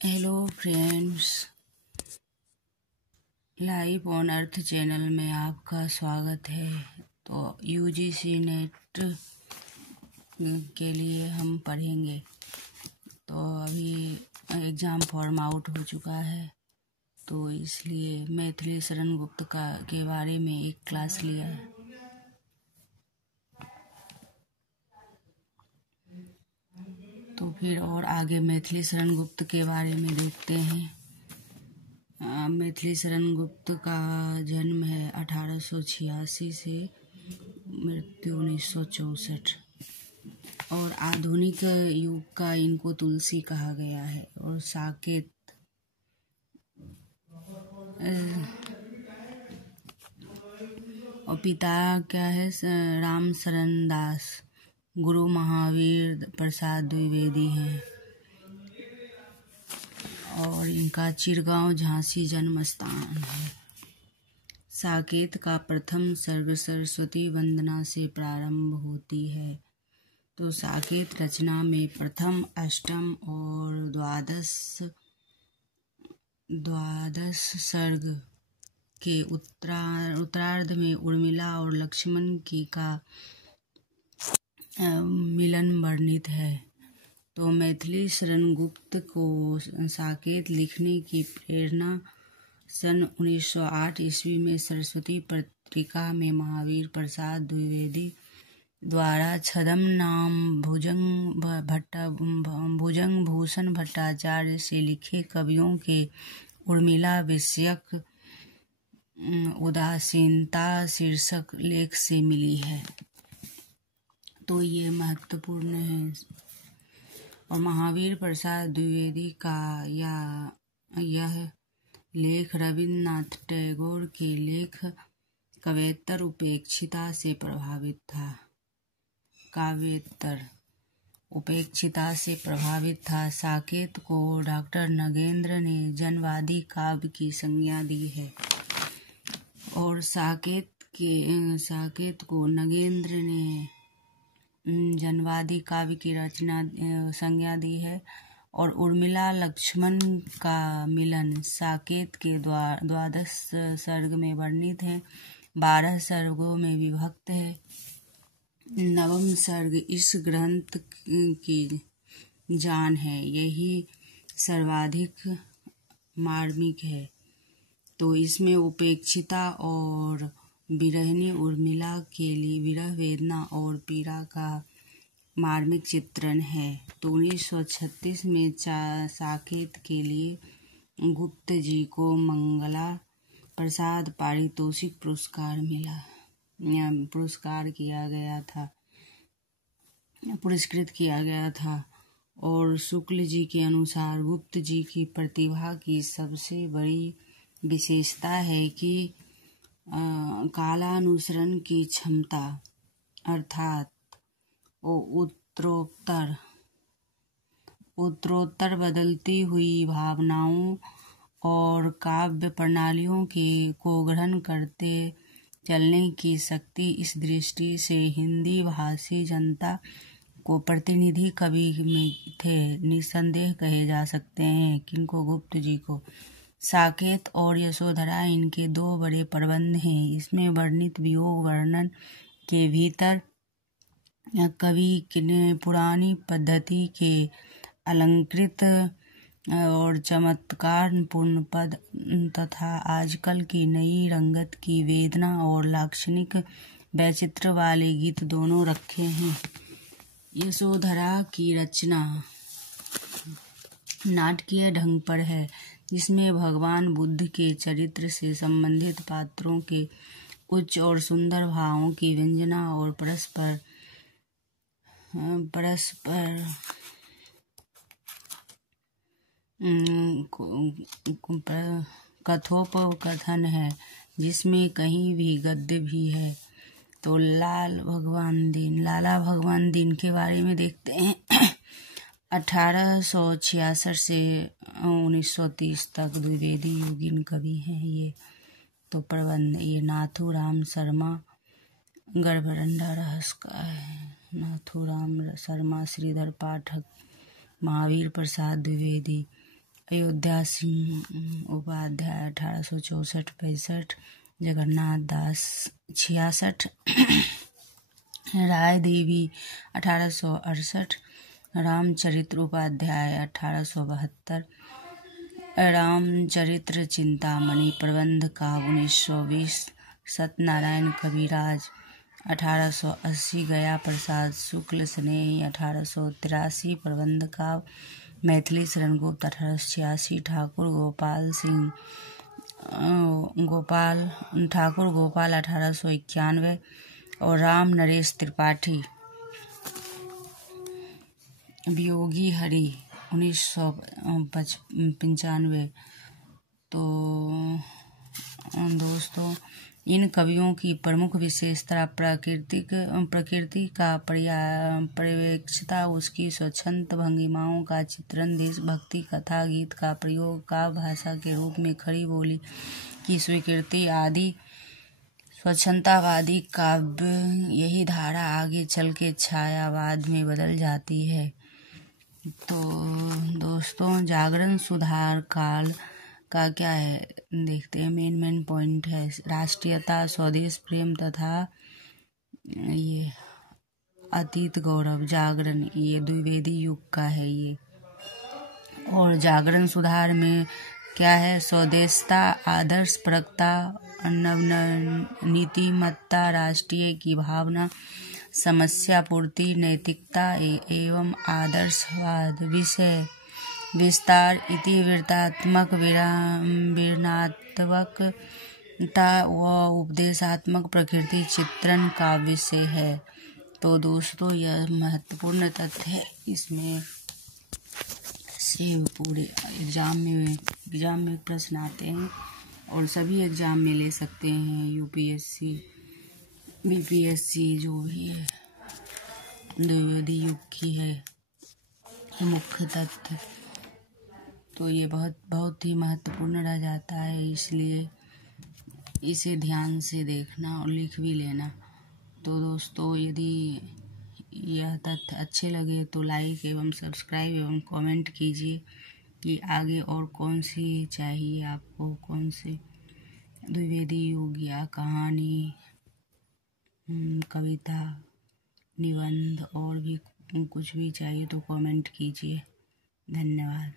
Hello friends, live on earth channel में आपका स्वागत है। तो यूजीसी नेट के लिए हम पढ़ेंगे। तो अभी एग्ज़ाम फॉर्म आउट हो चुका है, तो इसलिए मैथिली शरण गुप्त के बारे में एक क्लास लिया है। तो फिर और आगे मैथिली शरण गुप्त के बारे में देखते हैं। मैथिली शरण गुप्त का जन्म है 1886 से मृत्यु 1964 और आधुनिक युग का इनको तुलसी कहा गया है। और साकेत और पिता क्या है, राम शरण दास, गुरु महावीर प्रसाद द्विवेदी हैं और इनका चिरगांव झांसी जन्म स्थान है। साकेत का प्रथम सर्ग सरस्वती वंदना से प्रारंभ होती है। तो साकेत रचना में प्रथम, अष्टम और द्वादश सर्ग के उत्तरार्ध में उर्मिला और लक्ष्मण की का मिलन वर्णित है। तो मैथिली शरण गुप्त को साकेत लिखने की प्रेरणा सन 1908 ईस्वी में सरस्वती पत्रिका में महावीर प्रसाद द्विवेदी द्वारा छदम नाम भुजंग भूषण भट्टाचार्य से लिखे कवियों के उर्मिला विषयक उदासीनता शीर्षक लेख से मिली है। तो ये महत्वपूर्ण है। और महावीर प्रसाद द्विवेदी का यह लेख रविन्द्रनाथ टैगोर के लेख काव्येतर उपेक्षिता से प्रभावित था। साकेत को डॉक्टर नगेंद्र ने जनवादी काव्य की संज्ञा दी है और साकेत को नगेंद्र ने जनवादी काव्य की रचना संज्ञा दी है। और उर्मिला लक्ष्मण का मिलन साकेत के द्वादश सर्ग में वर्णित है, 12 सर्गों में विभक्त है। नवम सर्ग इस ग्रंथ की जान है, यही सर्वाधिक मार्मिक है। तो इसमें उपेक्षिता और विरहिणी उर्मिला के लिए विरह वेदना और पीड़ा का मार्मिक चित्रण है। तो 1936 में साकेत के लिए गुप्त जी को मंगला प्रसाद पारितोषिक पुरस्कृत किया गया था। और शुक्ल जी के अनुसार गुप्त जी की प्रतिभा की सबसे बड़ी विशेषता है कि कालानुसरण की क्षमता, अर्थात उत्तरोत्तर बदलती हुई भावनाओं और काव्य प्रणालियों को ग्रहण करते चलने की शक्ति। इस दृष्टि से हिंदी भाषी जनता को प्रतिनिधि कवि में थे, निस्संदेह कहे जा सकते हैं। किनको? गुप्त जी को। साकेत और यशोधरा इनके 2 बड़े प्रबंध हैं। इसमें वर्णित वियोग वर्णन के भीतर कवि ने पुरानी पद्धति के अलंकृत और चमत्कारपूर्ण पद तथा आजकल की नई रंगत की वेदना और लाक्षणिक वैचित्र वाले गीत दोनों रखे हैं। यशोधरा की रचना नाटकीय ढंग पर है, जिसमें भगवान बुद्ध के चरित्र से संबंधित पात्रों के उच्च और सुंदर भावों की व्यंजना और परस्पर कथोपकथन है, जिसमें कहीं भी गद्य भी है। तो लाला भगवान दीन के बारे में देखते हैं। 1866 से 1930 तक द्विवेदी योगिन कवि हैं ये। तो प्रबंध ये नाथू राम शर्मा गर्भरंडा रहस्य का है। नाथूराम शर्मा, श्रीधर पाठक, महावीर प्रसाद द्विवेदी, अयोध्या सिंह उपाध्याय 1864-65, जगन्नाथ दास 66, राय देवी 1868, रामचरित्र उपाध्याय 1872, रामचरित्र चिंतामणि प्रबंध का 1920, सत्यनारायण कविराज 1880, गया प्रसाद शुक्ल स्नेही 1883 प्रबंध का, मैथिली शरणगुप्त 1886, ठाकुर गोपाल 1891 और राम नरेश त्रिपाठी वियोगी हरि 1995। तो दोस्तों, इन कवियों की प्रमुख विशेषता प्रकृति का पर्यवेक्षता, उसकी स्वच्छंद भंगिमाओं का चित्रण, देशभक्ति, कथा गीत का प्रयोग, काव्य भाषा के रूप में खड़ी बोली की स्वीकृति आदि। स्वच्छंदतावादी काव्य यही धारा आगे चल के छायावाद में बदल जाती है। तो दोस्तों, जागरण सुधार काल का क्या है देखते हैं। मेन पॉइंट है राष्ट्रीयता, स्वदेश प्रेम तथा ये अतीत गौरव। जागरण ये द्विवेदी युग का है ये। और जागरण सुधार में क्या है, स्वदेशता, आदर्श परकता, नीतिमत्ता, राष्ट्रीय की भावना, समस्या पूर्ति, नैतिकता एवं आदर्शवाद, विषय विस्तार, इतिवृत्तात्मक, विवरणात्मकता व उपदेशात्मक प्रकृति चित्रण का विषय है। तो दोस्तों, यह महत्वपूर्ण तथ्य है। इसमें से पूरे एग्जाम में प्रश्न आते हैं और सभी एग्जाम में ले सकते हैं। यूपीएससी, बीपीएससी जो भी है, द्विवेदी युग की है मुख्य तथ्य। तो ये बहुत ही महत्वपूर्ण रह जाता है, इसलिए इसे ध्यान से देखना और लिख भी लेना। तो दोस्तों, यदि यह तथ्य अच्छे लगे तो लाइक एवं सब्सक्राइब एवं कमेंट कीजिए कि आगे और कौन सी चाहिए आपको, कौन से द्विवेदी युग या कहानी, कविता, निबंध और भी कुछ भी चाहिए तो कमेंट कीजिए। धन्यवाद।